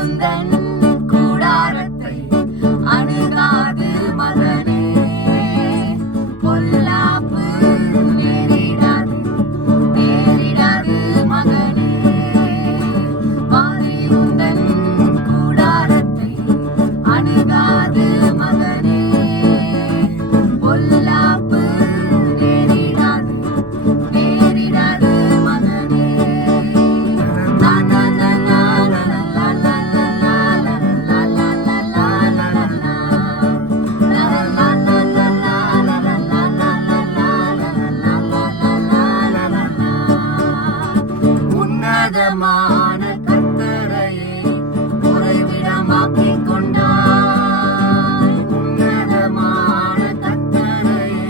உந்தன் கூடாரத்தை அணுகாது மகனே. பொல்லாப்பு நேரிடாது நேரிடாது மகனே. பாவி உந்தன் கூடாரத்தை அணுகாது மகனே. பொல்லாப்பு நேரிடாது நேரிடாது மகனே. உன்னதமான கர்த்தரையே உறைவிடமாக்கிக் கொண்டாய். உன்னதமான கர்த்தரையே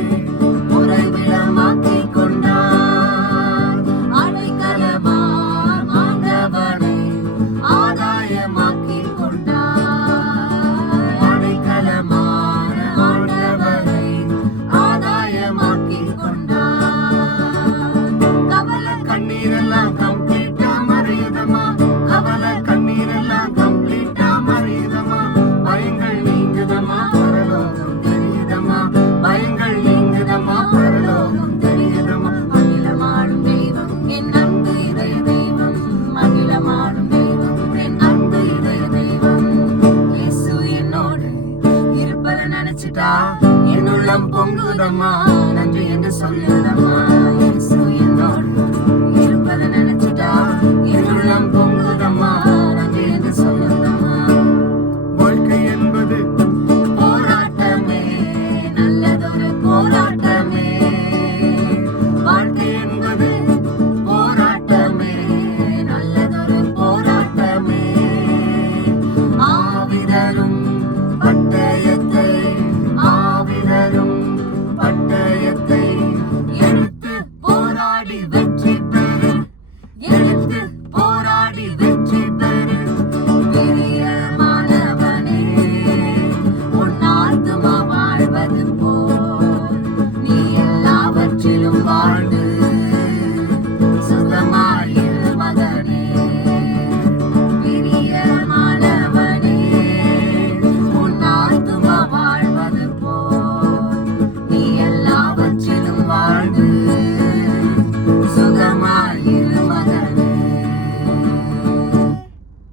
உறைவிடமாக்கிக் கொண்டாய். அடைக்கலமாய் ஆண்டவனை ஆதாயமாக்கிக் கொண்டாய். அடைக்கலமான ஆண்டவனை ஆதாயமாக்கிக் கொண்டாய். கவலை கண்ணீரெல்லாம் கம்ப்ளீட்டா மறையுதமா. கவலை கண்ணீரெல்லாம் கம்ப்ளீட்டா மறையுதமா. பயங்கள் நீங்குதமா, பரலோகம் தெரியுதமா. பயங்கள் நீங்குதமா, பரலோகம் தெரியுதமா. அகிலமாடும் தெய்வம் என் அன்பு இதய தெய்வம். அகிலமாடும் தெய்வம் என் அன்பு இதய தெய்வம். இயேசு என்னோடு இருப்பதை நினைச்சிட்டா என் உள்ளம் பொங்குதம்மா. நன்றி என்று சொல்லுதம்மா. இயேசு என்னோடு இருப்பதை நினைச்சிட்டா என் உள்ளம் பொங்குதம்மா. நன்றி என்று சொல்லுதம்மா. வாழ்க்கை என்பது போராட்டமே, நல்லதொரு போராட்டமே. வாழ்க்கை என்பது போராட்டமே, நல்லதொரு போராட்டமே. ஆவிதரும் பட்டயத்தை ஆவிதரும் பட்டயத்தை எடுத்து போராடி வெற்றி பெறு. எடுத்து போராடி வெற்றி பெறு. பிரியமானவனே, உன் ஆத்துமா வாழ்வது போ